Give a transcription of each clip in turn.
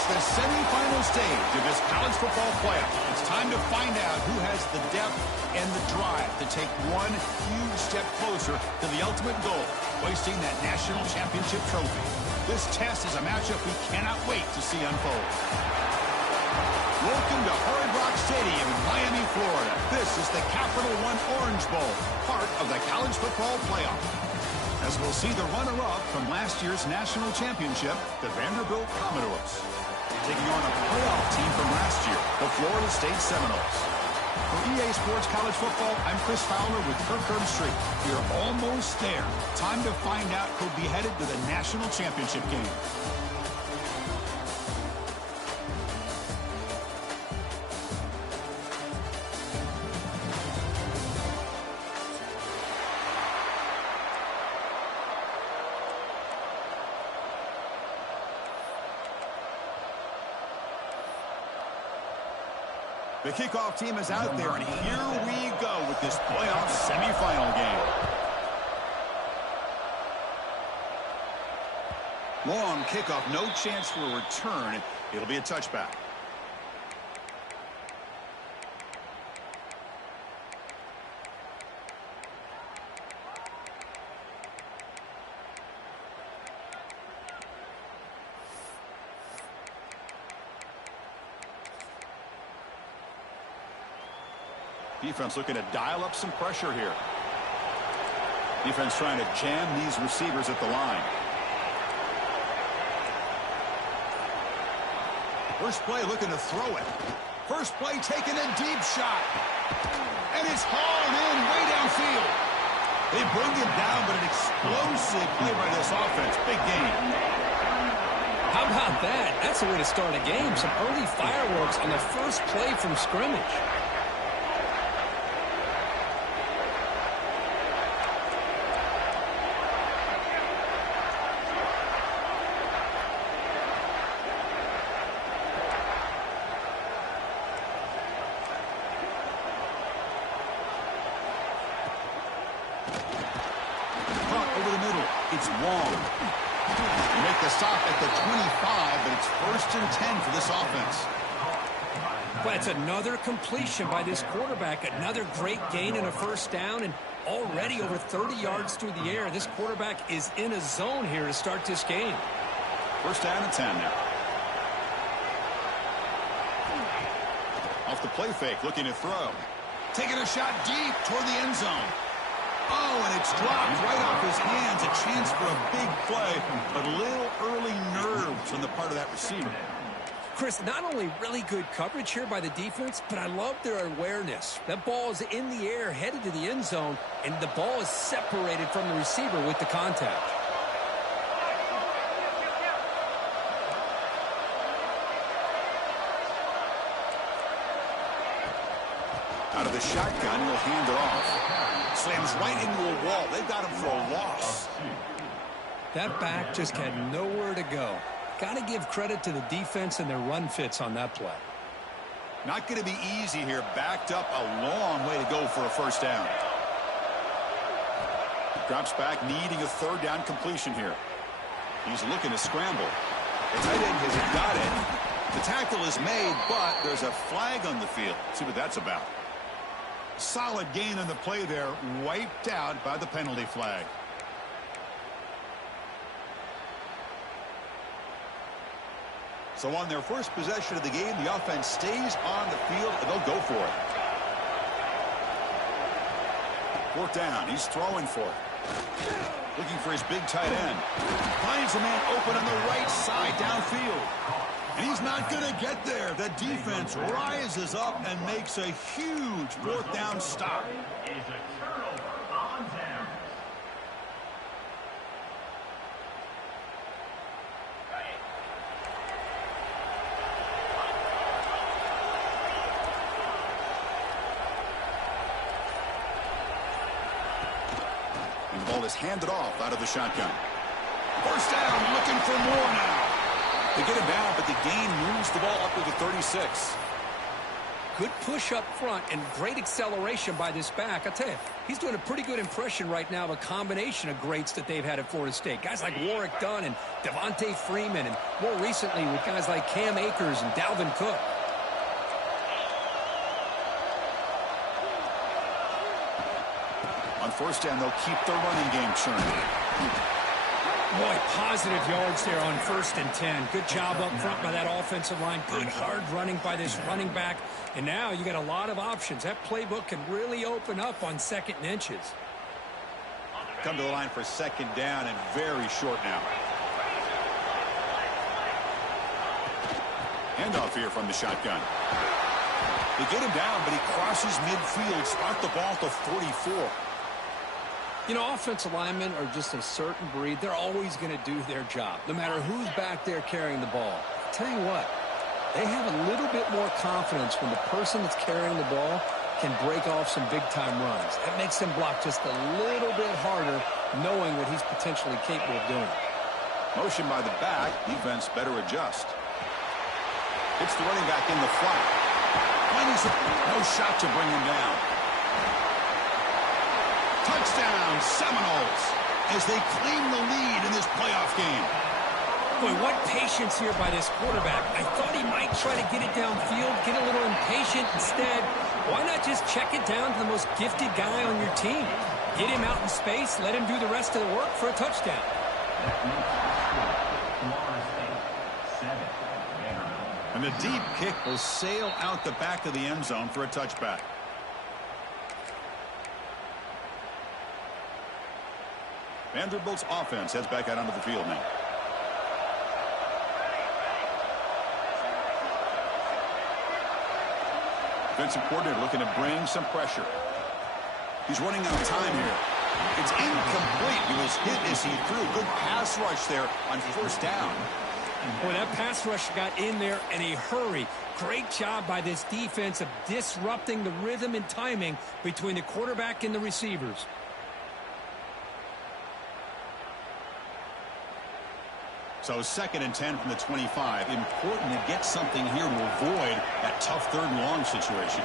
It's the semifinal stage of this college football playoff. It's time to find out who has the depth and the drive to take one huge step closer to the ultimate goal, hoisting that national championship trophy. This test is a matchup we cannot wait to see unfold. Welcome to Hard Rock Stadium in Miami, Florida. This is the Capital One Orange Bowl, part of the college football playoff. As we'll see the runner-up from last year's national championship, the Vanderbilt Commodores, taking on a playoff team from last year, the Florida State Seminoles. For EA Sports College Football, I'm Chris Fowler with Kirk Herbstreit. We're almost there. Time to find out who'll be headed to the national championship game. The kickoff team is out there, and here we go with this playoff semifinal game. Long kickoff, no chance for a return. It'll be a touchback. Defense looking to dial up some pressure here. Defense trying to jam these receivers at the line. First play looking to throw it. First play taking a deep shot. And it's hauled in way downfield. They bring him down, but an explosive play by this offense. Big game. How about that? That's the way to start a game. Some early fireworks on the first play from scrimmage. It's Wong. You make the stop at the 25, but it's 1st and 10 for this offense. But it's another completion by this quarterback. Another great gain and a first down, and already over 30 yards through the air. This quarterback is in a zone here to start this game. 1st down and 10 now. Off the play fake, looking to throw. Taking a shot deep toward the end zone. Oh, and it's dropped right off his hands. A chance for a big play, but a little early nerves on the part of that receiver. Chris, not only really good coverage here by the defense, but I love their awareness. That ball is in the air, headed to the end zone, and the ball is separated from the receiver with the contact. Out of the shotgun, he'll hand it off. Slams right into a wall. They've got him for a loss. That back just had nowhere to go. Got to give credit to the defense and their run fits on that play. Not going to be easy here. Backed up a long way to go for a first down. Drops back, needing a 3rd down completion here. He's looking to scramble. The tight end has got it. The tackle is made, but there's a flag on the field. Let's see what that's about. Solid gain on the play there, wiped out by the penalty flag. So on their first possession of the game, the offense stays on the field, and they'll go for it. 4th down, he's throwing for it. Looking for his big tight end. Finds a man open on the right side downfield. And he's not going to get there. The defense rises up and makes a huge 4th down stop. And the ball is handed off out of the shotgun. 1st down, looking for more now. They get him down, but the gain moves the ball up to the 36. Good push up front and great acceleration by this back. I tell you, he's doing a pretty good impression right now of a combination of greats that they've had at Florida State. Guys like Warrick Dunn and Devontae Freeman, and more recently with guys like Cam Akers and Dalvin Cook. On first down, they'll keep their running game churning. Boy, positive yards there on 1st and 10. Good job up front by that offensive line. Good hard running by this running back. And now you got a lot of options. That playbook can really open up on 2nd and inches. Come to the line for 2nd down and very short now. Handoff here from the shotgun. They get him down, but he crosses midfield. Spot the ball to 44. You know, offensive linemen are just a certain breed. They're always going to do their job, no matter who's back there carrying the ball. I'll tell you what, they have a little bit more confidence when the person that's carrying the ball can break off some big-time runs. That makes them block just a little bit harder, knowing what he's potentially capable of doing. Motion by the back. Defense better adjust. It's the running back in the flat. No shot to bring him down. Touchdown, Seminoles, as they claim the lead in this playoff game. Boy, what patience here by this quarterback. I thought he might try to get it downfield, get a little impatient. Instead, why not just check it down to the most gifted guy on your team? Get him out in space, let him do the rest of the work for a touchdown. And the deep kick will sail out the back of the end zone for a touchback. Vanderbilt's offense heads back out onto the field now. Defensive coordinator looking to bring some pressure. He's running out of time here. It's incomplete. He was hit as he threw. Good pass rush there on 1st down. Boy, that pass rush got in there in a hurry. Great job by this defense of disrupting the rhythm and timing between the quarterback and the receivers. So 2nd and 10 from the 25. Important to get something here to avoid that tough 3rd and long situation.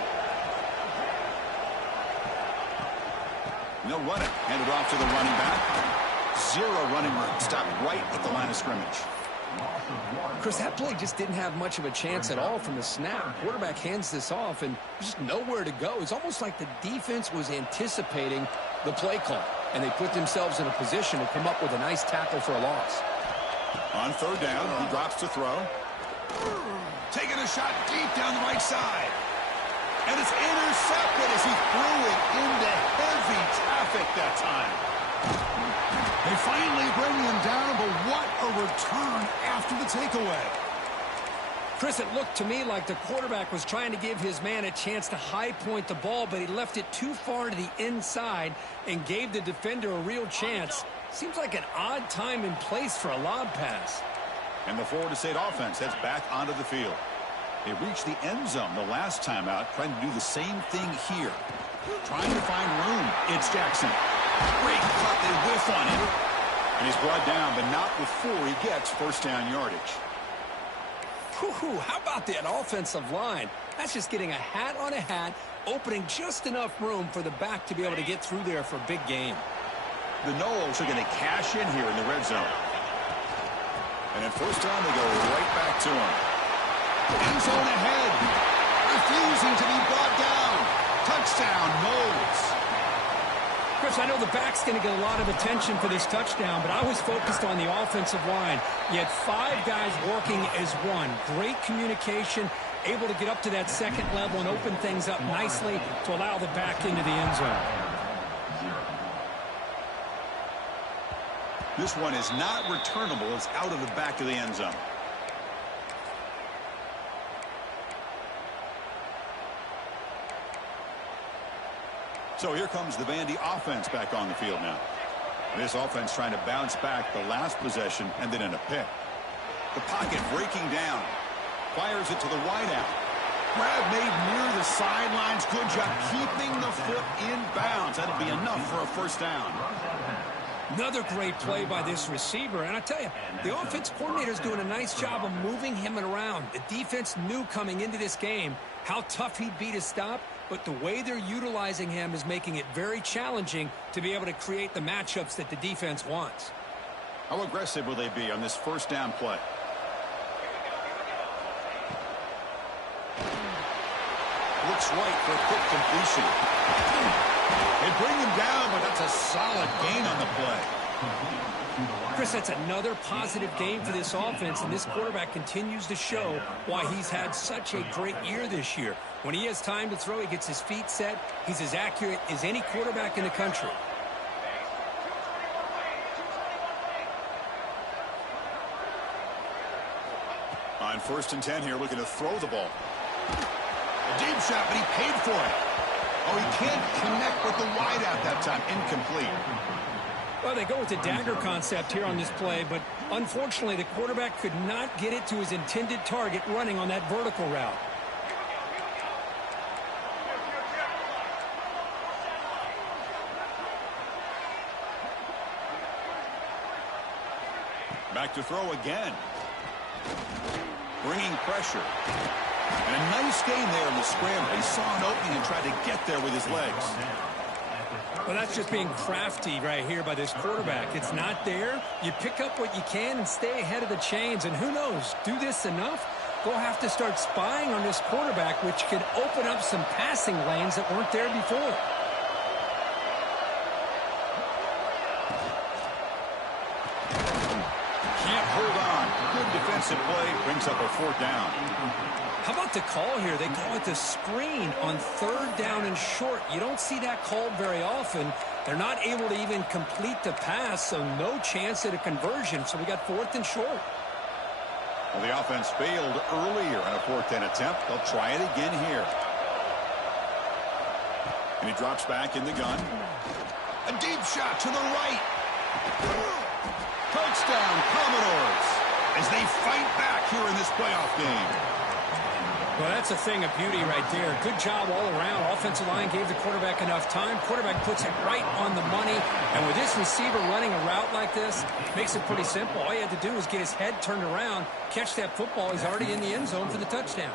And they'll run it. Hand it off to the running back. 0 running room. Stopped right at the line of scrimmage. Chris, that play just didn't have much of a chance at all from the snap. Quarterback hands this off and just nowhere to go. It's almost like the defense was anticipating the play call, and they put themselves in a position to come up with a nice tackle for a loss. On 3rd down, he drops to throw. Taking a shot deep down the right side. And it's intercepted as he threw it into heavy traffic that time. They finally bring him down, but what a return after the takeaway. Chris, it looked to me like the quarterback was trying to give his man a chance to high point the ball, but he left it too far to the inside and gave the defender a real chance. Seems like an odd time and place for a lob pass. And the Florida State offense heads back onto the field. They reached the end zone the last time out, trying to do the same thing here. Trying to find room. It's Jackson. Great cut. They whiff on him. And he's brought down, but not before he gets 1st down yardage. Whew, how about that offensive line? That's just getting a hat on a hat, opening just enough room for the back to be able to get through there for a big gain. The Noles are going to cash in here in the red zone. And at 1st down, they go right back to him. End zone ahead. Refusing to be brought down. Touchdown, Noles. Chris, I know the back's going to get a lot of attention for this touchdown, but I was focused on the offensive line. You had 5 guys working as one. Great communication, able to get up to that 2nd level and open things up nicely to allow the back into the end zone. This one is not returnable. It's out of the back of the end zone. So here comes the Vandy offense back on the field now. This offense trying to bounce back the last possession and then in a pick. The pocket breaking down. Fires it to the wideout. Grab made near the sidelines. Good job keeping the foot in bounds. That'll be enough for a 1st down. Another great play by this receiver. And I tell you, the offense coordinator is doing a nice job of moving him around. The defense knew coming into this game how tough he'd be to stop, but the way they're utilizing him is making it very challenging to be able to create the matchups that the defense wants. How aggressive will they be on this first down play? Looks right for a quick completion. They bring him down, but that's a solid gain on the play. Chris, that's another positive game for this offense, and this quarterback continues to show why he's had such a great year this year. When he has time to throw, he gets his feet set. He's as accurate as any quarterback in the country. On 1st and 10 here, looking to throw the ball. A deep shot, but he paid for it. Oh, he can't connect with the wideout that time. Incomplete. Well, they go with the dagger concept here on this play, but unfortunately, the quarterback could not get it to his intended target running on that vertical route. Back to throw again. Bringing pressure. And a nice gain there in the scramble. He saw an opening and tried to get there with his legs. Well, that's just being crafty right here by this quarterback. It's not there. You pick up what you can and stay ahead of the chains. And who knows, do this enough, they'll have to start spying on this quarterback, which could open up some passing lanes that weren't there before. Can't hold on. Good defensive play. Brings up a 4th down. How about the call here? They call it the screen on 3rd down and short. You don't see that called very often. They're not able to even complete the pass, so no chance at a conversion. So we got 4th and short. Well, the offense failed earlier in a 4th down attempt. They'll try it again here. And he drops back in the gun. A deep shot to the right. Touchdown, Commodores, as they fight back here in this playoff game. Well, that's a thing of beauty right there. Good job all around. Offensive line gave the quarterback enough time. Quarterback puts it right on the money. And with this receiver running a route like this, makes it pretty simple. All you had to do was get his head turned around, catch that football. He's already in the end zone for the touchdown.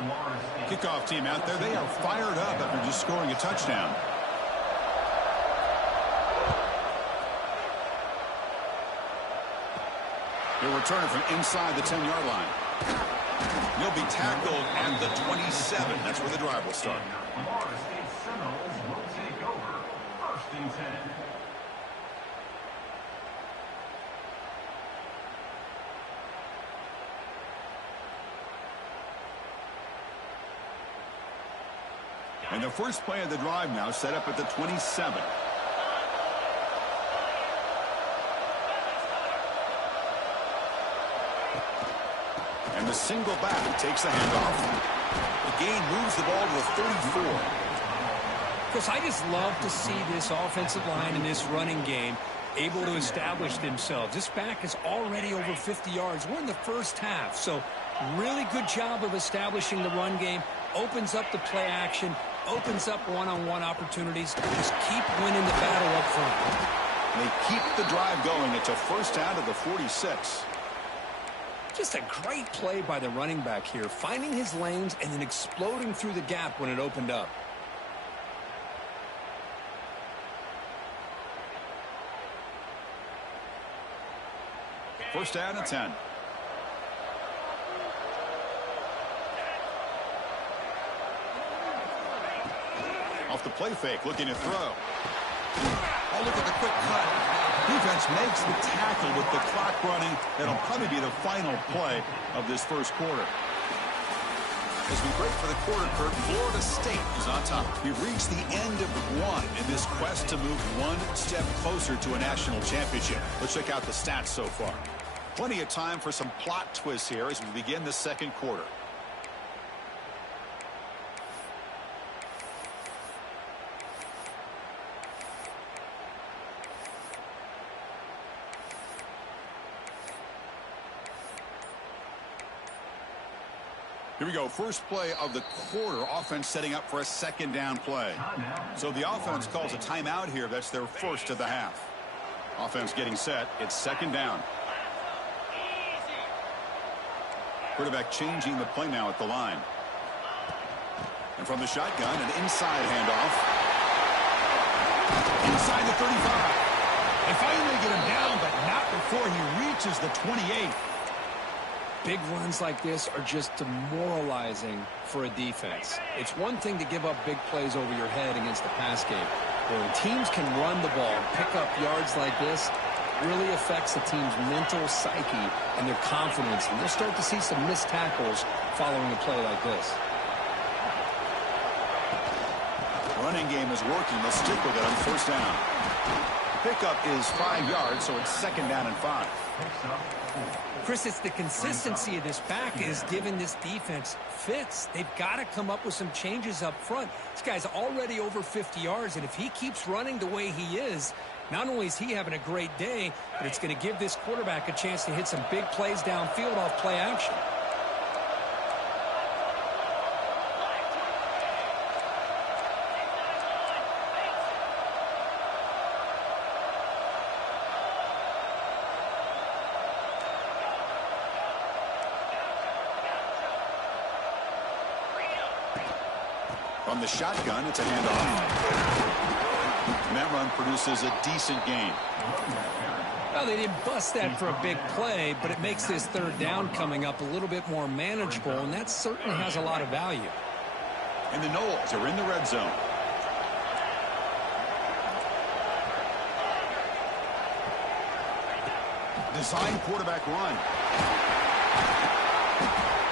Kickoff team out there. They are fired up after just scoring a touchdown. He'll return it from inside the 10-yard line. He'll be tackled at the 27. That's where the drive will start. And the first play of the drive now set up at the 27. And the single back takes the handoff. The gain moves the ball to the 34. Chris, I just love to see this offensive line in this running game able to establish themselves. This back is already over 50 yards. We're in the first half, so really good job of establishing the run game. Opens up the play action, opens up one-on-one opportunities. Just keep winning the battle up front. They keep the drive going. It's a first down to the 46. Just a great play by the running back here, finding his lanes and then exploding through the gap when it opened up. First down and 10. Off the play fake, looking to throw. Oh, look at the quick cut. Defense makes the tackle with the clock running. That'll probably be the final play of this first quarter. As we break for the quarter, Kurt, Florida State is on top. We've reached the end of one in this quest to move one step closer to a national championship. Let's check out the stats so far. Plenty of time for some plot twists here as we begin the second quarter. Here we go. First play of the quarter. Offense setting up for a second down play. So the offense calls a timeout here. That's their first of the half. Offense getting set. It's second down. Quarterback changing the play now at the line. And from the shotgun, an inside handoff. Inside the 35. They finally get him down, but not before he reaches the 28. Big runs like this are just demoralizing for a defense. It's one thing to give up big plays over your head against the pass game. But when teams can run the ball and pick up yards like this, it really affects the team's mental psyche and their confidence. And you'll start to see some missed tackles following a play like this. Running game is working. They'll stick with it on first down. Pickup is 5 yards, so it's second down and 5. Chris, it's the consistency of this back is giving this defense fits. They've got to come up with some changes up front. This guy's already over 50 yards, and if he keeps running the way he is, not only is he having a great day, but it's going to give this quarterback a chance to hit some big plays downfield off play action. From the shotgun, it's a handoff. And that run produces a decent gain. Well, they didn't bust that for a big play, but it makes this third down coming up a little bit more manageable, and that certainly has a lot of value. And the Noles are in the red zone. Design quarterback run.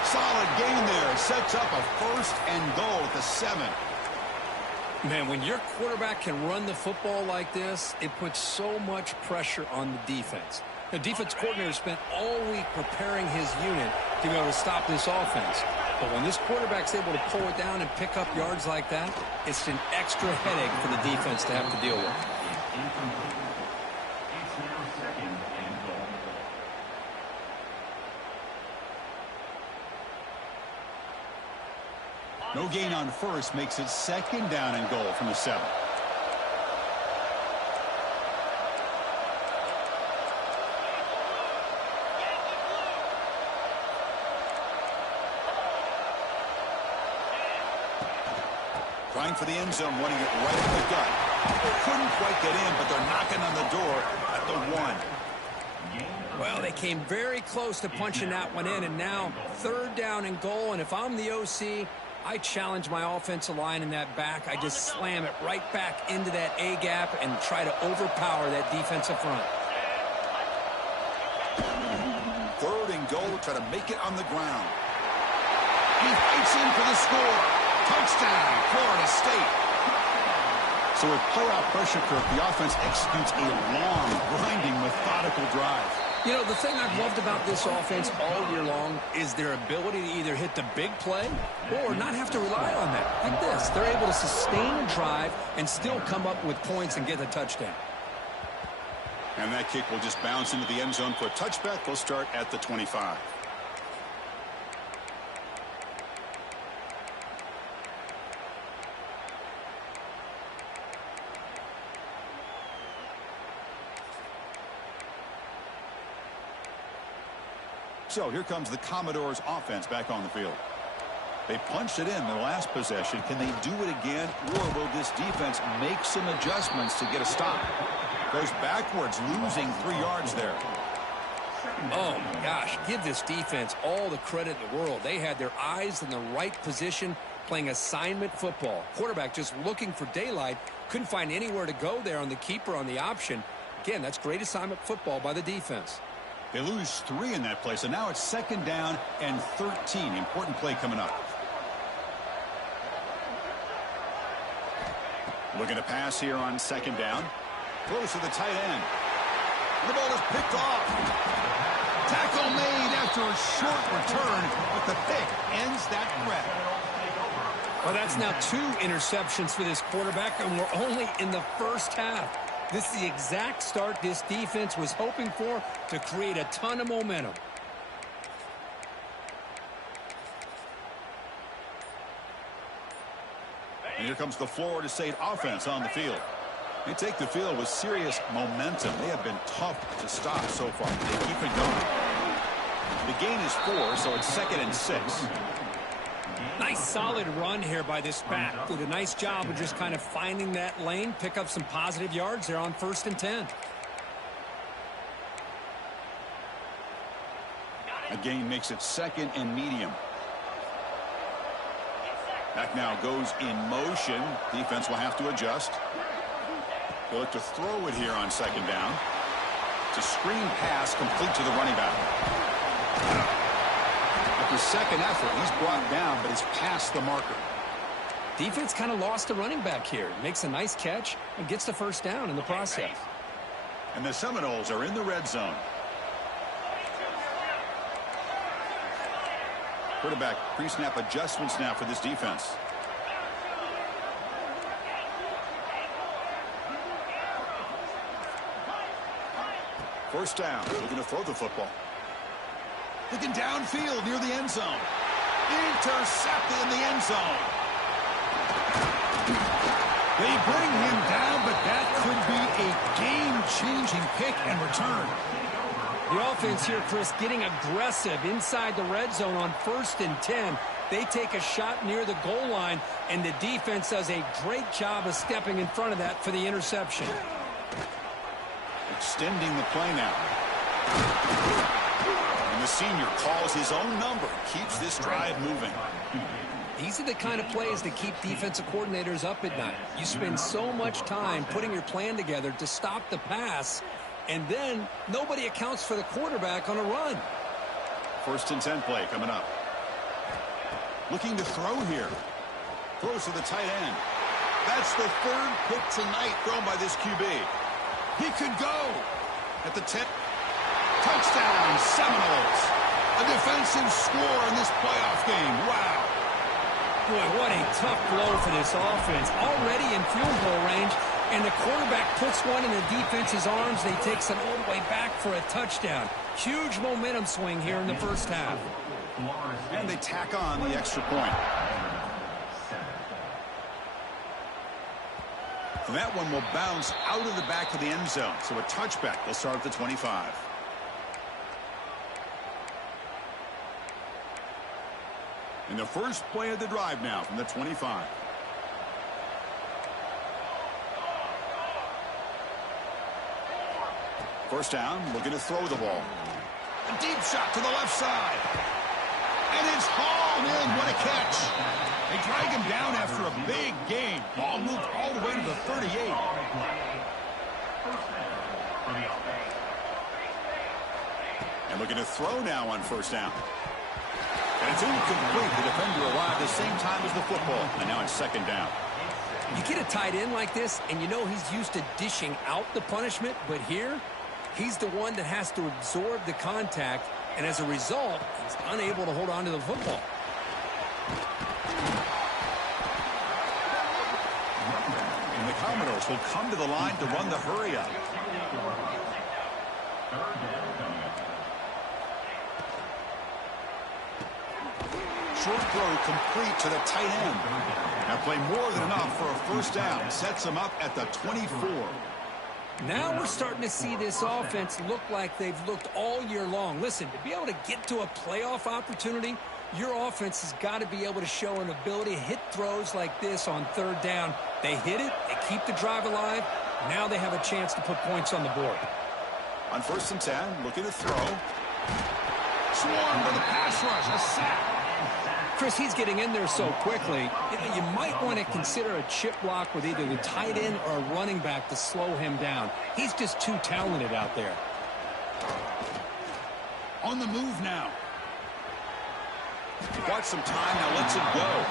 Solid gain there. Sets up a first and goal at the 7. Man, when your quarterback can run the football like this, it puts so much pressure on the defense. The defense coordinator spent all week preparing his unit to be able to stop this offense. But when this quarterback's able to pull it down and pick up yards like that, it's an extra headache for the defense to have to deal with. No gain on first makes it second down and goal from the 7. Trying for the end zone, running it right in the gut. Couldn't quite get in, but they're knocking on the door at the 1. Well, they came very close to punching that one in, and now third down and goal. And if I'm the OC, I challenge my offensive line in that back. I just slam it right back into that A-gap and try to overpower that defensive front. Third and goal, try to make it on the ground. He fights in for the score. Touchdown, Florida State. So with playoff pressure curve, the offense executes a long, grinding, methodical drive. You know, the thing I've loved about this offense all year long is their ability to either hit the big play or not have to rely on that. Like this, they're able to sustain a drive and still come up with points and get a touchdown. And that kick will just bounce into the end zone for a touchback. They'll start at the 25. So here comes the Commodores offense back on the field. They punched it in their last possession. Can they do it again, or will this defense make some adjustments to get a stop? Goes backwards, losing 3 yards there. Oh, my gosh, give this defense all the credit in the world. They had their eyes in the right position, playing assignment football. Quarterback just looking for daylight, couldn't find anywhere to go there on the keeper on the option. Again, that's great assignment football by the defense. They lose 3 in that play, so now it's second down and 13. Important play coming up. Looking to pass here on second down. Throws to the tight end. And the ball is picked off. Tackle made after a short return, but the pick ends that threat. Well, that's now 2 interceptions for this quarterback, and we're only in the first half. This is the exact start this defense was hoping for to create a ton of momentum. And here comes the Florida State offense on the field. They take the field with serious momentum. They have been tough to stop so far. They keep it going. The gain is 4, so it's second and 6. Nice solid run here by this back. Did a nice job of just kind of finding that lane, pick up some positive yards there on 1st and 10. A gain makes it 2nd and medium. Back now goes in motion. Defense will have to adjust. They'll look to throw it here on 2nd down. It's a screen pass complete to the running back. With his 2nd effort, he's brought down, but he's past the marker. Defense kind of lost the running back here. Makes a nice catch and gets the 1st down in the process. And the Seminoles are in the red zone. Quarterback pre-snap adjustments now for this defense. First down. Looking to throw the football. Looking downfield near the end zone. Intercepted in the end zone. They bring him down, but that could be a game-changing pick and return. The offense here, Chris, getting aggressive inside the red zone on 1st and 10. They take a shot near the goal line, and the defense does a great job of stepping in front of that for the interception. Extending the play now. And the senior calls his own number, keeps this drive moving. These are the kind of plays that keep defensive coordinators up at night. You spend so much time putting your plan together to stop the pass, and then nobody accounts for the quarterback on a run. 1st and 10 play coming up. Looking to throw here. Throws to the tight end. That's the 3rd pick tonight thrown by this QB. He could go at the 10. Touchdown, Seminoles. A defensive score in this playoff game. Wow. Boy, what a tough blow for this offense. Already in field goal range, and the quarterback puts one in the defense's arms. They takes it all the way back for a touchdown. Huge momentum swing here in the 1st half. And they tack on the extra point. And that one will bounce out of the back of the end zone. So a touchback. They'll start at the 25. And the first play of the drive now from the 25. First down, looking to throw the ball. A deep shot to the left side. And it's hauled in. What a catch. They drag him down after a big gain. Ball moved all the way to the 38. And looking to throw now on 1st down. And it's incomplete. The defender arrived the same time as the football. And now it's 2nd down. You get a tight end like this, and you know he's used to dishing out the punishment, but here, he's the one that has to absorb the contact, and as a result, he's unable to hold on to the football. And the Commodores will come to the line to run the hurry-up. Short throw complete to the tight end. That play more than enough for a 1st down. Sets him up at the 24. Now we're starting to see this offense look like they've looked all year long. Listen, to be able to get to a playoff opportunity, your offense has got to be able to show an ability to hit throws like this on 3rd down. They hit it, they keep the drive alive. Now they have a chance to put points on the board. On 1st and 10, looking to throw. Swarm with a pass rush, a sack. Chris, he's getting in there so quickly, you might want to consider a chip block with either the tight end or a running back to slow him down. He's just too talented out there. On the move now. Got some time, now lets it go.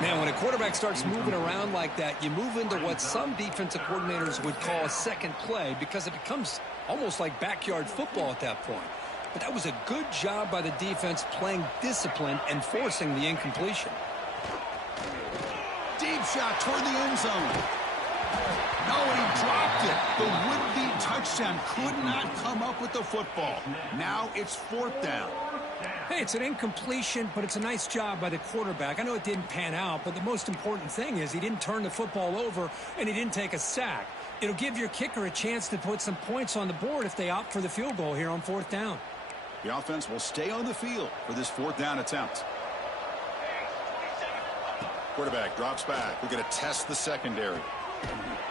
Man, when a quarterback starts moving around like that, you move into what some defensive coordinators would call a 2nd play because it becomes almost like backyard football at that point. But that was a good job by the defense playing discipline and forcing the incompletion. Deep shot toward the end zone. No, he dropped it. The would-be touchdown could not come up with the football. Now it's 4th down. Hey, it's an incompletion, but it's a nice job by the quarterback. I know it didn't pan out, but the most important thing is he didn't turn the football over and he didn't take a sack. It'll give your kicker a chance to put some points on the board if they opt for the field goal here on 4th down. The offense will stay on the field for this 4th down attempt. Quarterback drops back. We're going to test the secondary.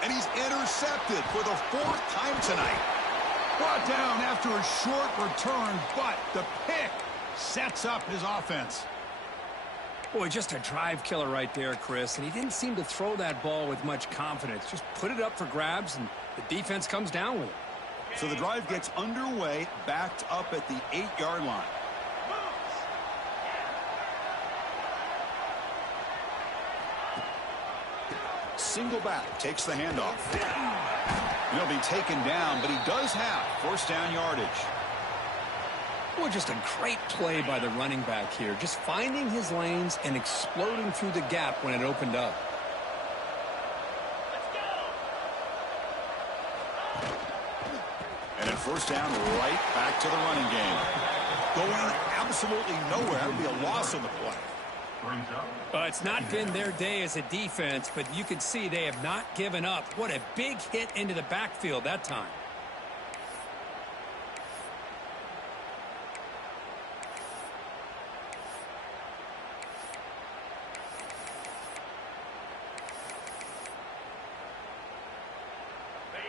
And he's intercepted for the 4th time tonight. Brought down after a short return, but the pick sets up his offense. Boy, just a drive killer right there, Chris. And he didn't seem to throw that ball with much confidence. Just put it up for grabs, and the defense comes down with it. So the drive gets underway, backed up at the 8-yard line. Single back, takes the handoff. He'll be taken down, but he does have 1st down yardage. Boy, just a great play by the running back here. Just finding his lanes and exploding through the gap when it opened up. And at 1st down, right back to the running game. Going absolutely nowhere. It would be a loss on the play. It's not been their day as a defense, but you can see they have not given up. What a big hit into the backfield that time.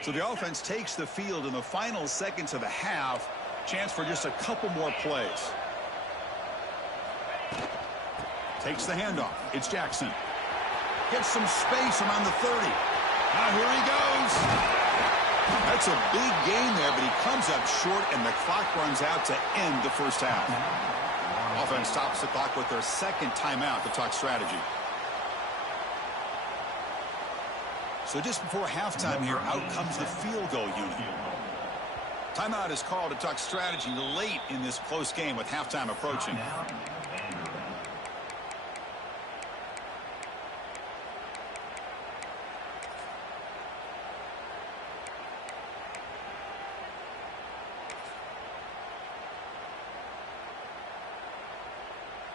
So the offense takes the field in the final seconds of the half. Chance for just a couple more plays. Takes the handoff. It's Jackson. Gets some space around the 30. Now here he goes. That's a big gain there, but he comes up short, and the clock runs out to end the 1st half. Offense stops the clock with their 2nd timeout to talk strategy. So just before halftime here, out comes the field goal unit. Timeout is called to talk strategy late in this close game with halftime approaching.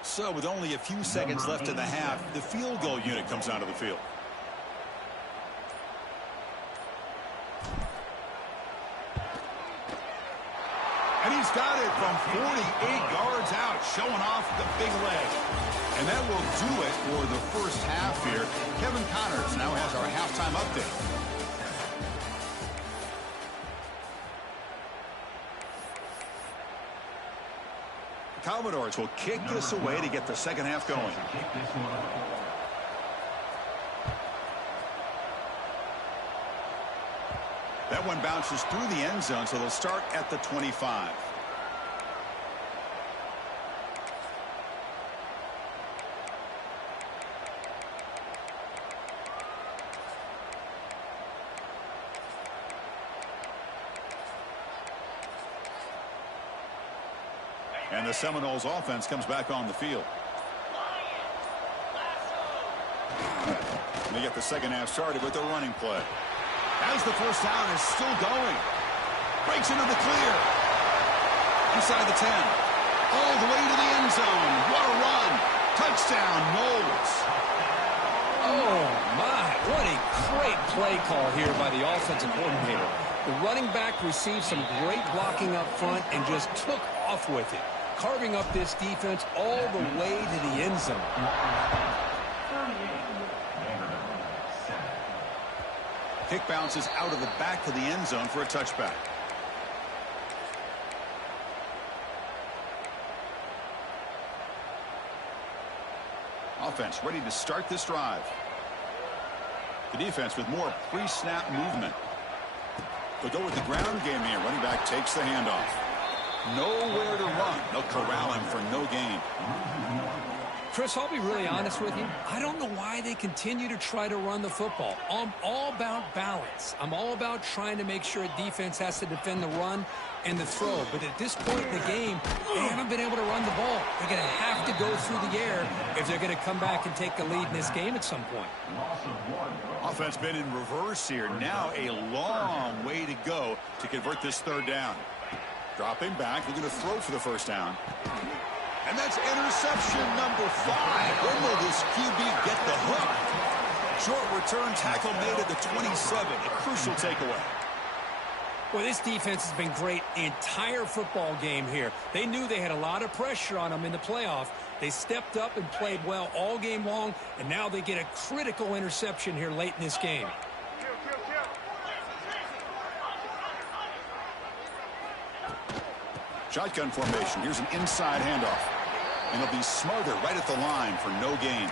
So with only a few seconds left in the half, the field goal unit comes onto the field. And he's got it from 48 yards out, showing off the big leg. And that will do it for the 1st half here. Kevin Connors now has our halftime update. The Commodores will kick this away to get the 2nd half going. That one bounces through the end zone, so they'll start at the 25. And the Seminoles offense comes back on the field. They get the 2nd half started with the running play. As the 1st down is still going. Breaks into the clear. Inside the 10. All the way to the end zone. What a run. Touchdown, Noles. Oh, my. What a great play call here by the offensive coordinator. The running back received some great blocking up front and just took off with it, carving up this defense all the way to the end zone. Kick bounces out of the back of the end zone for a touchback. Offense ready to start this drive. The defense with more pre-snap movement. They'll go with the ground game here. Running back takes the handoff. Nowhere to run. They'll corral him for no gain. Chris, I'll be really honest with you. I don't know why they continue to try to run the football. I'm all about balance. I'm all about trying to make sure a defense has to defend the run and the throw. But at this point in the game, they haven't been able to run the ball. They're going to have to go through the air if they're going to come back and take the lead in this game at some point. Offense been in reverse here. Now a long way to go to convert this 3rd down. Dropping back, looking to throw for the 1st down. And that's interception number 5. When will this QB get the hook? Short return tackle made at the 27. A crucial takeaway. Well, this defense has been great the entire football game here. They knew they had a lot of pressure on them in the playoff. They stepped up and played well all game long, and now they get a critical interception here late in this game. Shotgun formation. Here's an inside handoff. And he'll be smothered right at the line for no gain.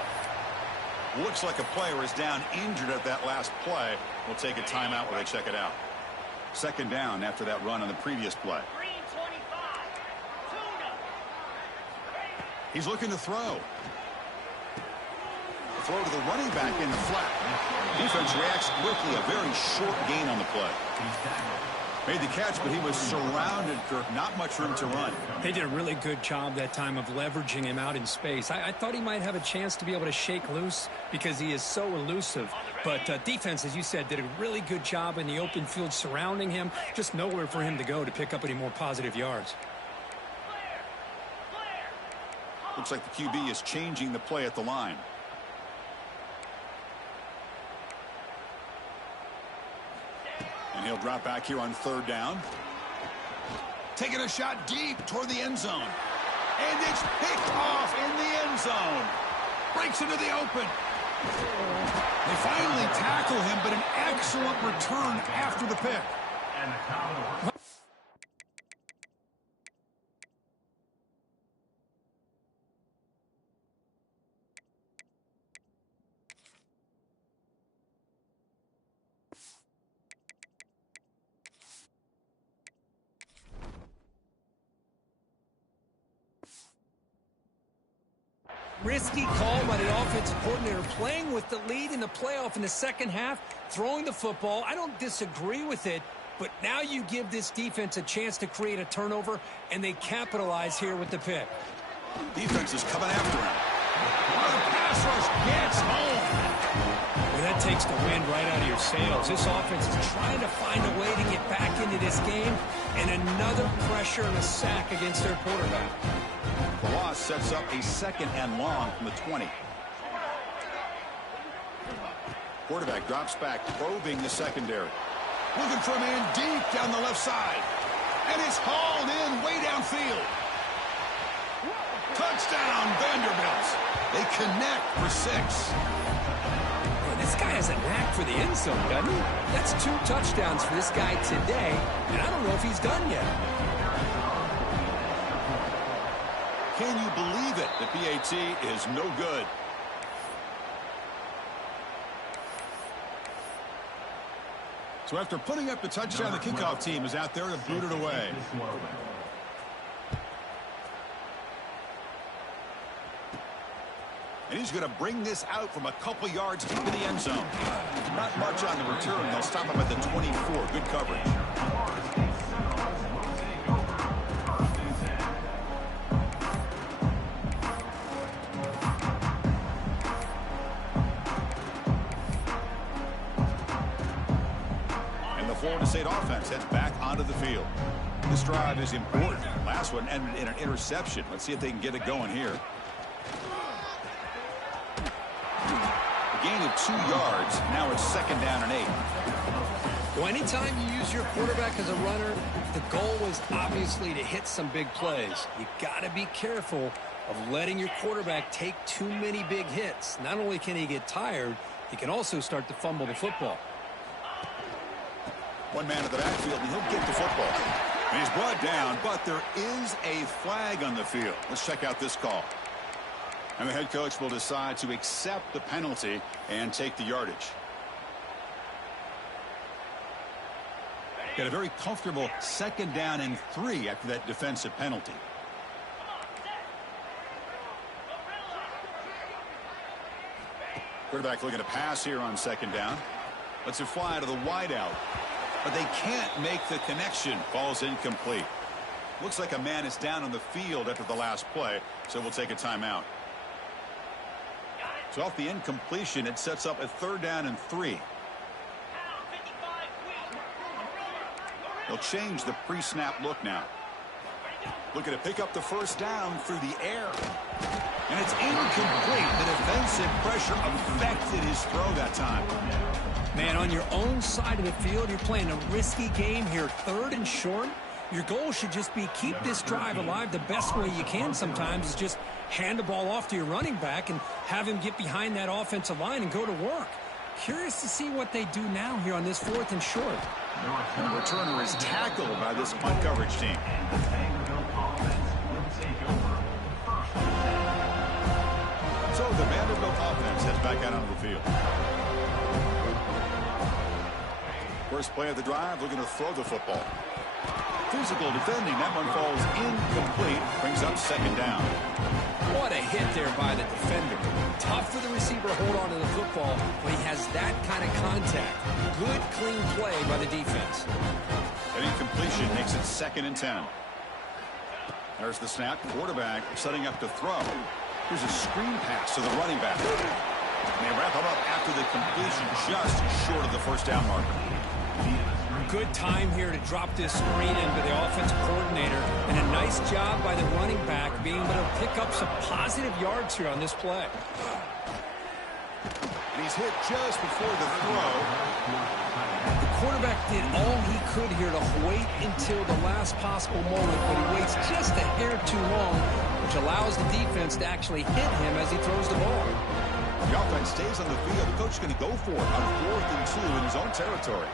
Looks like a player is down injured at that last play. We'll take a timeout while they check it out. Second down after that run on the previous play. He's looking to throw. Throw to the running back in the flat. Defense reacts quickly. A very short gain on the play. Made the catch, but he was surrounded, Kirk. Not much room to run. They did a really good job that time of leveraging him out in space. I thought he might have a chance to be able to shake loose because he is so elusive. But defense, as you said, did a really good job in the open field surrounding him. Just nowhere for him to go to pick up any more positive yards. Looks like the QB is changing the play at the line. And he'll drop back here on third down. Taking a shot deep toward the end zone. And it's picked off in the end zone. Breaks into the open. They finally tackle him, but an excellent return after the pick. Risky call by the offensive coordinator, playing with the lead in the playoff in the second half, throwing the football. I don't disagree with it, but now you give this defense a chance to create a turnover, and they capitalize here with the pick. Defense is coming after him. The pass rush gets home. Well, that takes the wind right out of your sails. This offense is trying to find a way to get back into this game, and another pressure and a sack against their quarterback. The loss sets up a second and long from the 20. Quarterback drops back, probing the secondary. Looking for a man deep down the left side. And it's hauled in way downfield. Touchdown, Vanderbilt. They connect for 6. Boy, this guy has a knack for the end zone, doesn't he? That's 2 touchdowns for this guy today, and I don't know if he's done yet. Can you believe it? The PAT is no good. So after putting up the touchdown, the kickoff team is out there to boot it away. And he's going to bring this out from a couple yards into the end zone. Not much on the return. They'll stop him at the 24. Good coverage. Florida State offense heads back onto the field. This drive is important. Last one ended in an interception. Let's see if they can get it going here. A gain of 2 yards. Now it's second down and 8. Well, anytime you use your quarterback as a runner, the goal was obviously to hit some big plays. You got to be careful of letting your quarterback take too many big hits. Not only can he get tired, he can also start to fumble the football. One man at the backfield, and he'll get the football. And he's brought down, but there is a flag on the field. Let's check out this call. And the head coach will decide to accept the penalty and take the yardage. Got a very comfortable second down and 3 after that defensive penalty. Quarterback looking to pass here on second down. Lets it fly to the wideout. But they can't make the connection. Ball's incomplete. Looks like a man is down on the field after the last play, so we'll take a timeout. So off the incompletion, it sets up a third down and 3. They'll change the pre-snap look now. Looking to pick up the first down through the air. And it's incomplete. The defensive pressure affected his throw that time. Man, on your own side of the field, you're playing a risky game here, 3rd and short. Your goal should just be keep this drive alive the best way you can sometimes is just hand the ball off to your running back and have him get behind that offensive line and go to work. Curious to see what they do now here on this 4th and short. The returner is tackled by this punt coverage team. So the Vanderbilt offense heads back out onto the field. First play of the drive, looking to throw the football. Physical defending, that one falls incomplete, brings up 2nd down. What a hit there by the defender. Tough for the receiver to hold on to the football when he has that kind of contact. Good, clean play by the defense. An incompletion makes it 2nd and 10. There's the snap. Quarterback setting up to throw. Here's a screen pass to the running back. And they wrap him up after the completion, just short of the 1st down marker. Good time here to drop this screen into the offensive coordinator, and a nice job by the running back being able to pick up some positive yards here on this play. And he's hit just before the throw. The quarterback did all he could here to wait until the last possible moment, but he waits just a hair too long, which allows the defense to actually hit him as he throws the ball. The offense stays on the field. The coach is going to go for it on 4th and 2 in his own territory.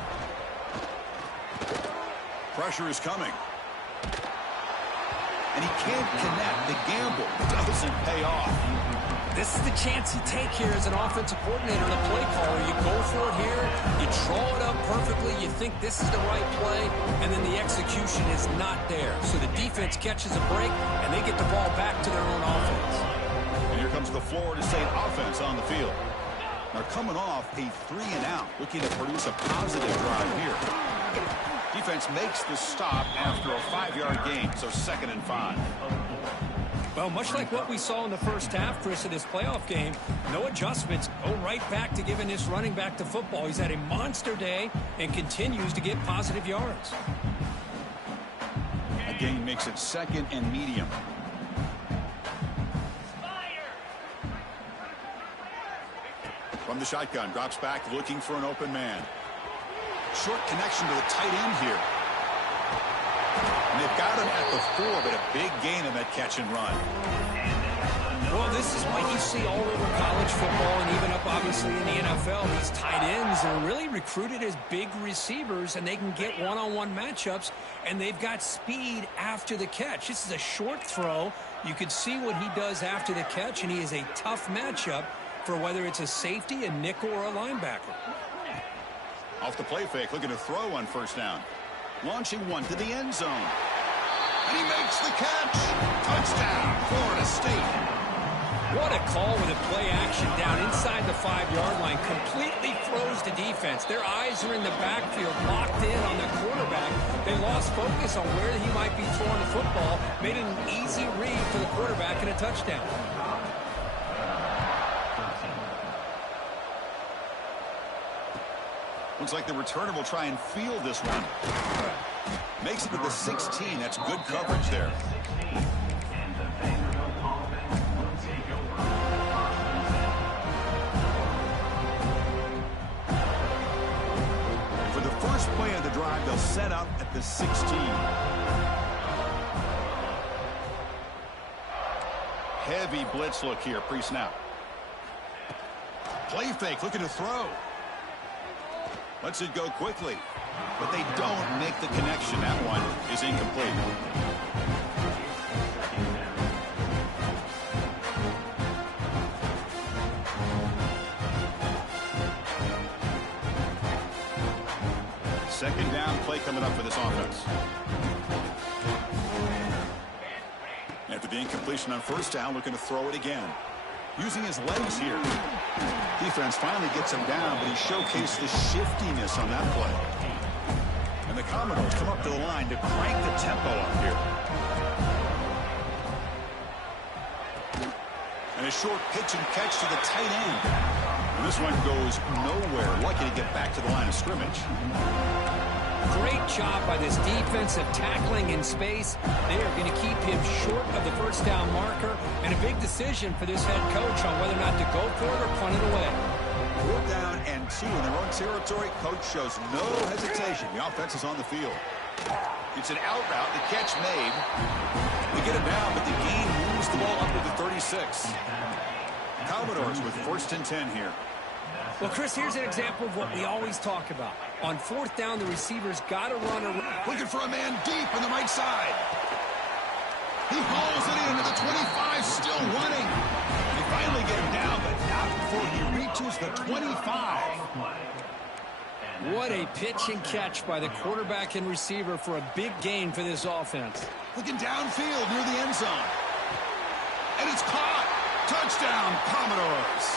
Pressure is coming. And he can't connect. The gamble doesn't pay off. This is the chance you take here as an offensive coordinator and a play caller. You go for it here. You draw it up perfectly. You think this is the right play, and then the execution is not there. So the defense catches a break, and they get the ball back to their own offense. And here comes the Florida State offense on the field. Now coming off a 3-and-out, looking to produce a positive drive here. Defense makes the stop after a 5-yard gain, so 2nd and 5. Well, much like what we saw in the first half, Chris, of this playoff game, no adjustments. Go right back to giving this running back the football. He's had a monster day and continues to get positive yards. A gain makes it 2nd and medium. From the shotgun, drops back, looking for an open man. Short connection to the tight end here. And they've got him at the 4, but a big gain in that catch and run. Well, this is what you see all over college football and even up, obviously, in the NFL. These tight ends are really recruited as big receivers, and they can get one-on-one matchups, and they've got speed after the catch. This is a short throw. You could see what he does after the catch, and he is a tough matchup for whether it's a safety, a nickel, or a linebacker. Off the play fake, looking to throw on 1st down. Launching one to the end zone. And he makes the catch. Touchdown, Florida State. What a call with a play action down inside the 5-yard line. Completely throws the defense. Their eyes are in the backfield, locked in on the quarterback. They lost focus on where he might be throwing the football. Made it an easy read for the quarterback and a touchdown. Looks like the returner will try and field this one. Makes it to the 16. That's good coverage there. For the first play of the drive, they'll set up at the 16. Heavy blitz look here, pre-snap. Play fake, looking to throw. Lets it go quickly, but they don't make the connection. That one is incomplete. Second down play coming up for this offense. After the incompletion on 1st down, looking to throw it again. Using his legs here. Defense finally gets him down, but he showcased the shiftiness on that play. And the Commodores come up to the line to crank the tempo up here. And a short pitch and catch to the tight end. And this one goes nowhere. Lucky to get back to the line of scrimmage. Great job by this defensive tackling in space. They are going to keep him short of the 1st down marker, and a big decision for this head coach on whether or not to go for it or punt it away. 4th down and 2 in their own territory. Coach shows no hesitation. The offense is on the field. It's an out route. The catch made. They get it down, but the gain moves the ball up to the 36. Commodores with 1st and 10 here. Well, Chris, here's an example of what we always talk about. On 4th down, the receiver's got to run around. Looking for a man deep on the right side. He hauls it into the 25, still running. They finally get him down, but not before he reaches the 25. What a pitch and catch by the quarterback and receiver for a big gain for this offense. Looking downfield near the end zone. And it's caught. Touchdown, Commodores.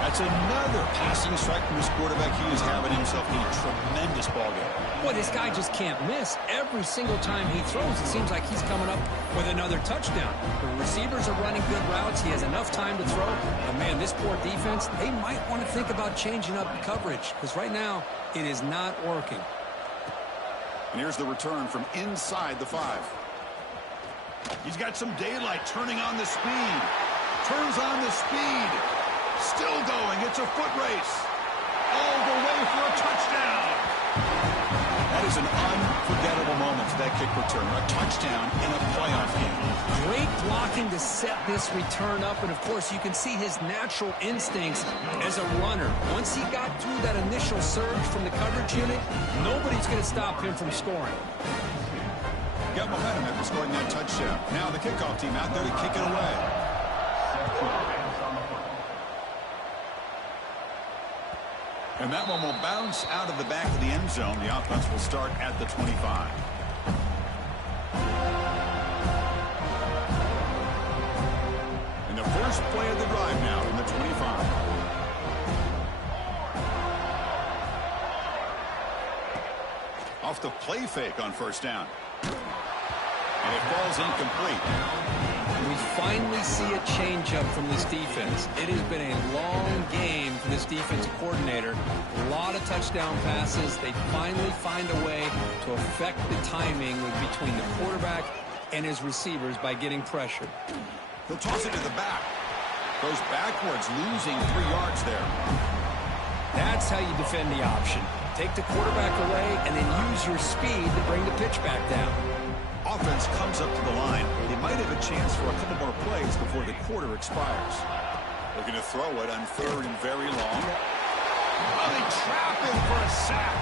That's another passing strike from this quarterback. He is having himself a tremendous ball game. Boy, this guy just can't miss. Every single time he throws, it seems like he's coming up with another touchdown. The receivers are running good routes. He has enough time to throw. But, man, this poor defense, they might want to think about changing up coverage because right now it is not working. And here's the return from inside the 5. He's got some daylight turning on the speed. Turns on the speed. Still going. It's a foot race. All the way for a touchdown. That is an unforgettable moment for that kick return. A touchdown in a playoff game. Great blocking to set this return up. And, of course, you can see his natural instincts as a runner. Once he got through that initial surge from the coverage unit, nobody's going to stop him from scoring. Got momentum after scoring that touchdown. Now the kickoff team out there to kick it away. And that one will bounce out of the back of the end zone. The offense will start at the 25. And the first play of the drive now from the 25. Off the play fake on 1st down. And it falls incomplete. We finally see a changeup from this defense. It has been a long game for this defensive coordinator. A lot of touchdown passes. They finally find a way to affect the timing between the quarterback and his receivers by getting pressure. He'll toss it to the back. Goes backwards, losing 3 yards there. That's how you defend the option. Take the quarterback away and then use your speed to bring the pitch back down. Offense comes up to the line. They might have a chance for a couple more plays before the quarter expires. They're going to throw it on 3rd and very long. Oh, they trap him for a sack.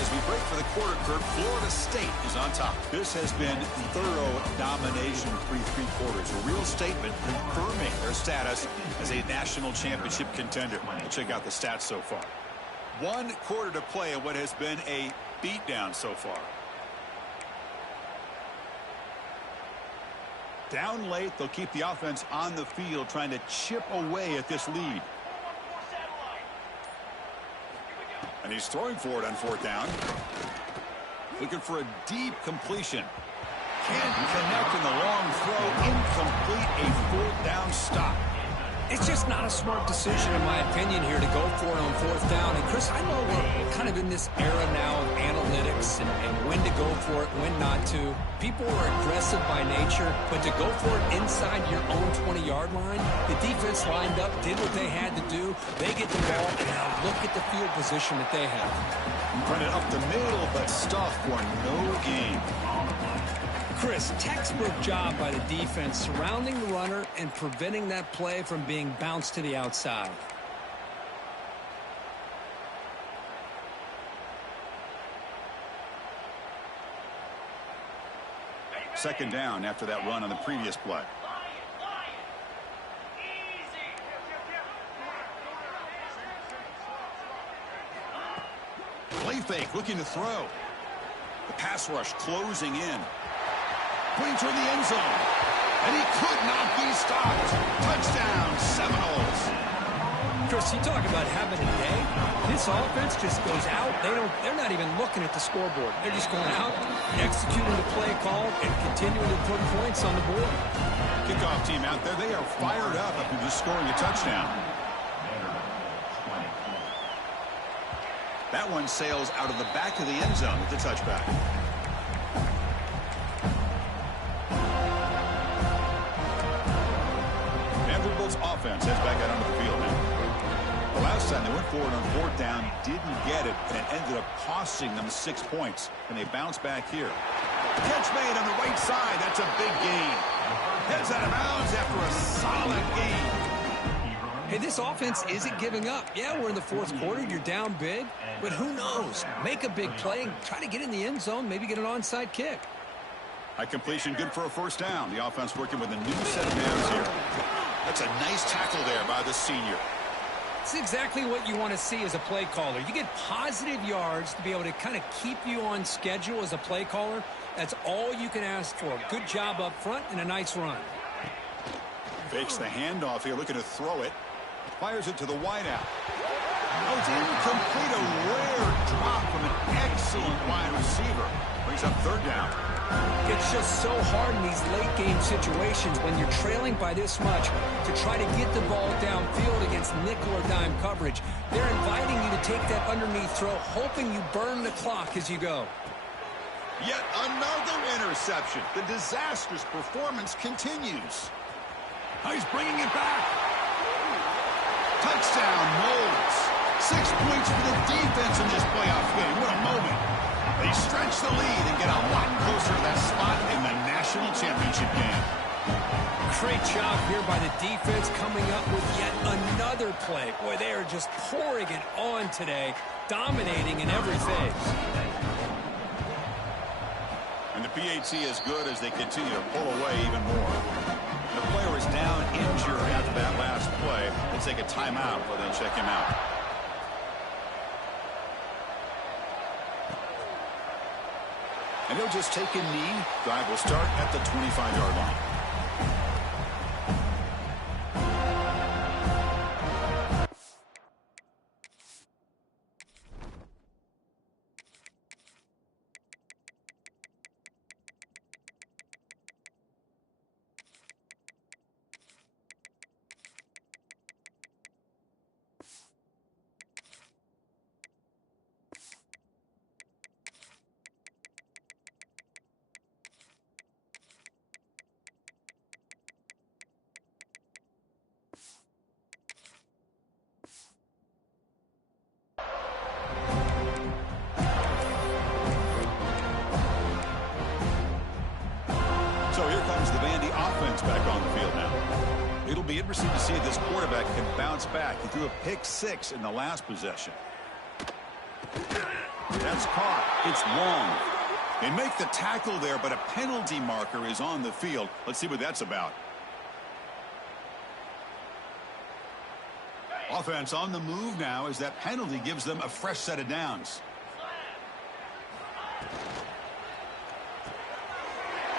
As we break for the quarter, Kirk, Florida State is on top. This has been thorough domination through 3 quarters. A real statement confirming their status as a national championship contender. We'll check out the stats so far. 1 quarter to play in what has been a beatdown so far. Down late, they'll keep the offense on the field trying to chip away at this lead. And he's throwing for it on 4th down. Looking for a deep completion. Can't connect in the long throw. Incomplete, a 4th down stop. It's just not a smart decision, in my opinion, here to go for it on 4th down. And, Chris, I know we're kind of in this era now of analytics and when to go for it, when not to. People are aggressive by nature, but to go for it inside your own 20-yard line, the defense lined up, did what they had to do. They get the ball, and now look at the field position that they have. Run it up the middle, but stuff for no gain. Chris, textbook job by the defense surrounding the runner and preventing that play from being bounced to the outside. Second down after that run on the previous play. Play fake, looking to throw. The pass rush closing in. Putting toward the end zone. And he could not be stopped. Touchdown, Seminoles. Chris, you talk about having a day. This offense just goes out. They're not even looking at the scoreboard. They're just going out, executing the play call, and continuing to put points on the board. Kickoff team out there. They are fired up after just scoring a touchdown. That one sails out of the back of the end zone with the touchback. offense heads back out onto the field now. The last time they went forward on fourth down, didn't get it, and it ended up costing them 6 points. And they bounce back here. Catch made on the right side. That's a big gain. Heads out of bounds after a solid gain. Hey, this offense isn't giving up. Yeah, we're in the fourth quarter. You're down big. But who knows? Make a big play and try to get in the end zone, maybe get an onside kick. A completion good for a first down. The offense working with a new set of downs here. That's a nice tackle there by the senior. It's exactly what you want to see as a play caller. You get positive yards to be able to kind of keep you on schedule as a play caller. That's all you can ask for. Good job up front and a nice run. Fakes the handoff here, looking to throw it. Fires it to the wideout. Oh, it's incomplete. A rare drop from an excellent wide receiver. Brings up third down. It's just so hard in these late game situations when you're trailing by this much to try to get the ball downfield against nickel or dime coverage. They're inviting you to take that underneath throw, hoping you burn the clock as you go. Yet another interception. The disastrous performance continues. Oh, he's bringing it back. Touchdown, Moles. 6 points for the defense in this playoff game. What a moment. They stretch the lead and get a lot closer to that spot in the national championship game. Great job here by the defense coming up with yet another play. Boy, they are just pouring it on today, dominating in every phase. And the PAT is good as they continue to pull away even more. The player is down injured after that last play. They'll take a timeout before they check him out. And he'll just take a knee. Drive will start at the 25-yard line. So here comes the Vandy offense back on the field now. It'll be interesting to see if this quarterback can bounce back. He threw a pick 6 in the last possession. That's caught. It's long. They make the tackle there, but a penalty marker is on the field. Let's see what that's about. Offense on the move now as that penalty gives them a fresh set of downs.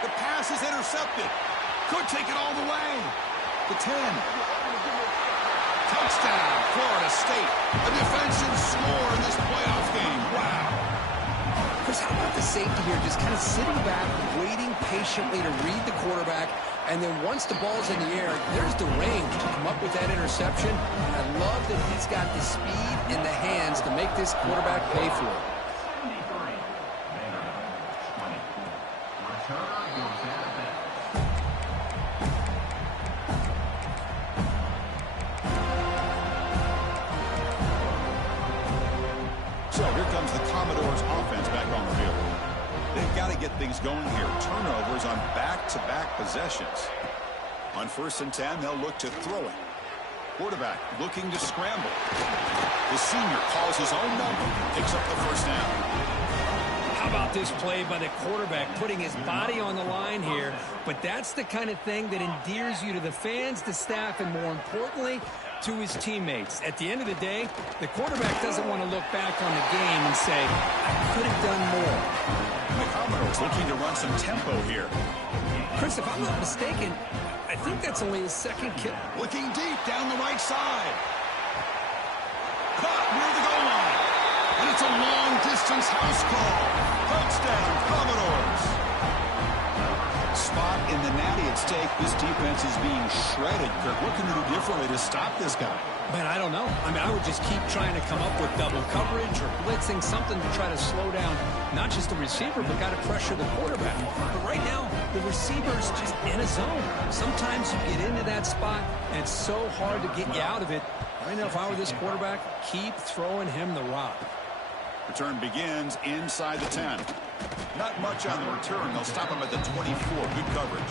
The pass is intercepted. Could take it all the way. The 10. Touchdown, Florida State. A defensive score in this playoff game. Wow. Chris, how about the safety here? Just kind of sitting back, waiting patiently to read the quarterback. And then once the ball's in the air, there's the range to come up with that interception. And I love that he's got the speed in the hands to make this quarterback pay for it. So here comes the Commodores offense back on the field. They've got to get things going here. Turnovers on back-to-back possessions. On 1st and 10, they'll look to throw it. Quarterback looking to scramble. The senior calls his own number, picks up the first down. How about this play by the quarterback, putting his body on the line here? But that's the kind of thing that endears you to the fans, the staff, and more importantly, to his teammates. At the end of the day, the quarterback doesn't want to look back on the game and say, I could have done more. The Commodores looking to run some tempo here. Chris, if I'm not mistaken, I think that's only his second kick. Looking deep down the right side. Caught near the goal line. And it's a long-distance house call. Touchdown, Commodores. Spot in the natty at stake. This defense is being shredded. Kirk, what can they do differently to stop this guy? Man, I don't know. I mean, I would just keep trying to come up with double coverage or blitzing, something to try to slow down not just the receiver, but got to pressure the quarterback. But right now, the receiver's just in a zone. Sometimes you get into that spot, and it's so hard to get you out of it. Right now, if I were this quarterback, keep throwing him the rock. Return begins inside the 10. Not much on the return. They'll stop him at the 24. Good coverage.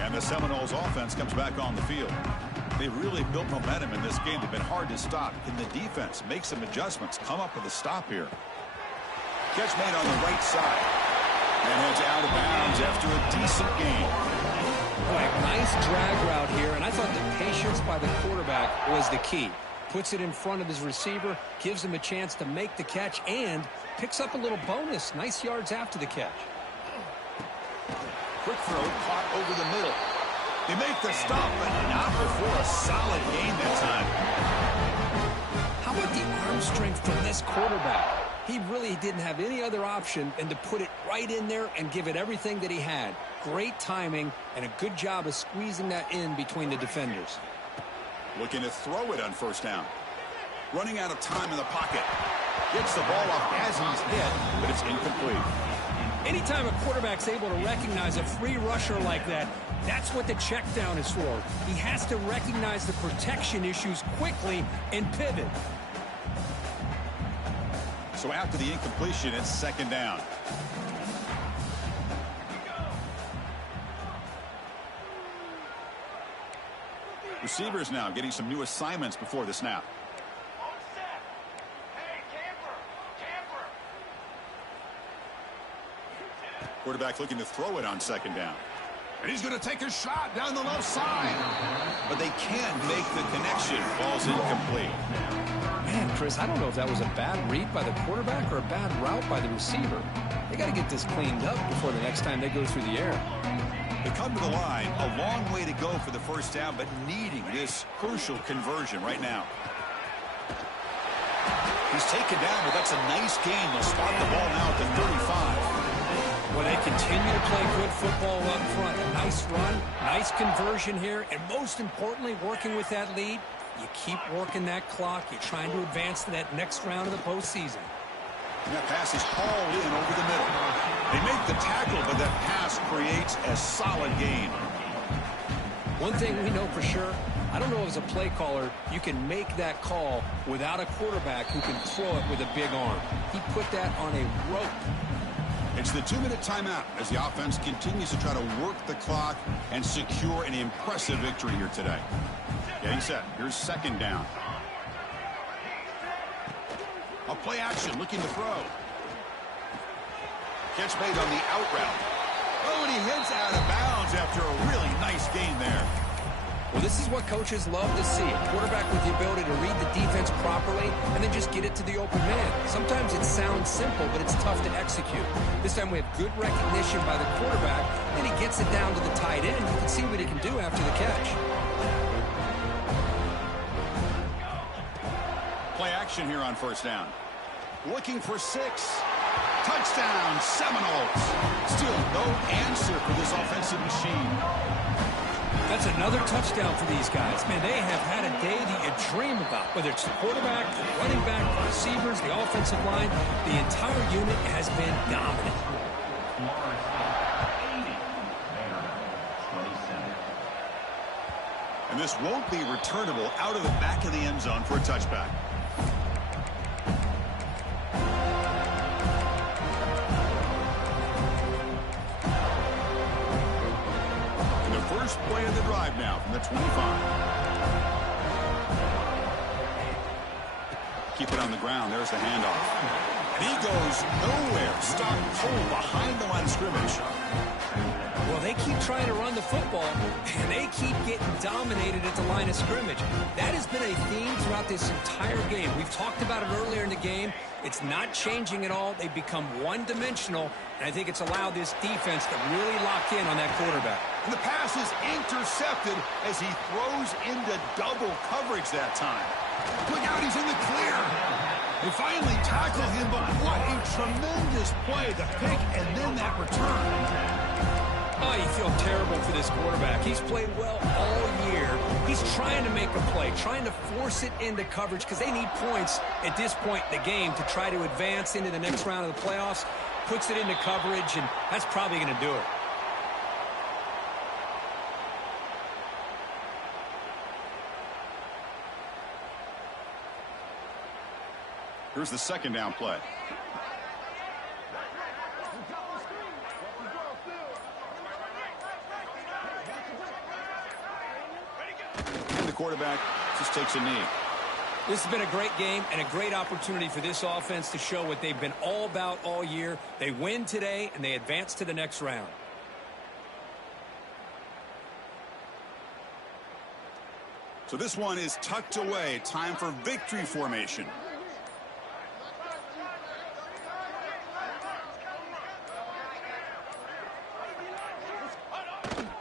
And the Seminoles offense comes back on the field. They really built momentum in this game. They've been hard to stop. Can the defense make some adjustments, come up with a stop here? Catch made on the right side. And heads out of bounds after a decent gain. Boy, nice drag route here, and I thought the patience by the quarterback was the key. Puts it in front of his receiver, gives him a chance to make the catch, and picks up a little bonus. Nice yards after the catch. Quick throw caught over the middle. They make the stop, but not before a solid gain that time. How about the arm strength from this quarterback? He really didn't have any other option than to put it right in there and give it everything that he had. Great timing and a good job of squeezing that in between the defenders. Looking to throw it on first down. Running out of time in the pocket. Gets the ball off as he's hit, but it's incomplete. Anytime a quarterback's able to recognize a free rusher like that, that's what the check down is for. He has to recognize the protection issues quickly and pivot. So after the incompletion, it's second down. Receivers now getting some new assignments before the snap. Quarterback looking to throw it on second down. And he's going to take a shot down the left side. But they can't make the connection. Ball's incomplete. Man, Chris, I don't know if that was a bad read by the quarterback or a bad route by the receiver. They got to get this cleaned up before the next time they go through the air. They come to the line, a long way to go for the first down, but needing this crucial conversion right now. He's taken down, but that's a nice gain. They'll spot the ball now at the 35. Well, they continue to play good football up front. A nice run, nice conversion here, and most importantly, working with that lead, you keep working that clock. You're trying to advance to that next round of the postseason. And that pass is hauled in over the middle. They make the tackle, but that pass creates a solid gain. One thing we know for sure, I don't know as a play caller, you can make that call without a quarterback who can throw it with a big arm. He put that on a rope. It's the 2-minute timeout as the offense continues to try to work the clock and secure an impressive victory here today. Getting set. Here's second down. A play action looking to throw. Catch made on the out route. Oh, and he hits out of bounds after a really nice gain there. Well, this is what coaches love to see. A quarterback with the ability to read the defense properly and then just get it to the open man. Sometimes it sounds simple, but it's tough to execute. This time we have good recognition by the quarterback, and he gets it down to the tight end. You can see what he can do after the catch. Play action here on first down. Looking for 6. Touchdown, Seminoles. Still no answer for this offensive machine. That's another touchdown for these guys. Man, they have had a day that you dream about. Whether it's the quarterback, the running back, the receivers, the offensive line, the entire unit has been dominant. And this won't be returnable out of the back of the end zone for a touchback. First play of the drive now from the 25. Keep it on the ground. There's the handoff. And he goes nowhere. Stopped cold behind the line of scrimmage. Well, they keep trying to run the football, and they keep getting dominated at the line of scrimmage. That has been a theme throughout this entire game. We've talked about it earlier in the game. It's not changing at all. They've become one-dimensional, and I think it's allowed this defense to really lock in on that quarterback. And the pass is intercepted as he throws into double coverage that time. Look out, he's in the clear. They finally tackle him, but what a tremendous play. The pick and then that return. Oh, you feel terrible for this quarterback. He's played well all year. He's trying to make a play, trying to force it into coverage because they need points at this point in the game to try to advance into the next round of the playoffs. Puts it into coverage, and that's probably going to do it. Here's the second down play. And the quarterback just takes a knee. This has been a great game and a great opportunity for this offense to show what they've been all about all year. They win today, and they advance to the next round. So this one is tucked away. Time for victory formation.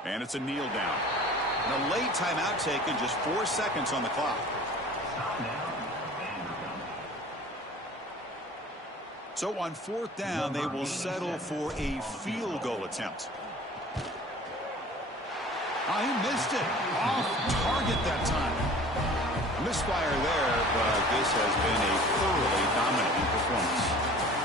And it's a kneel down. And a late timeout taken, just 4 seconds on the clock. So on fourth down, they will settle for a field goal attempt. He missed it. Off target that time. A misfire there, but this has been a thoroughly dominating performance.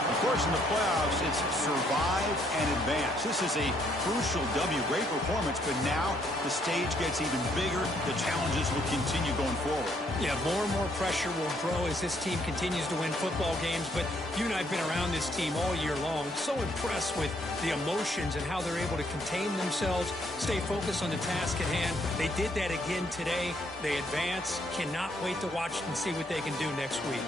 Of course, in the playoffs, it's survive and advance. This is a crucial W. Great performance, but now the stage gets even bigger. The challenges will continue going forward. Yeah, more and more pressure will grow as this team continues to win football games, but you and I have been around this team all year long. So impressed with the emotions and how they're able to contain themselves, stay focused on the task at hand. They did that again today. They advance. Cannot wait to watch and see what they can do next week.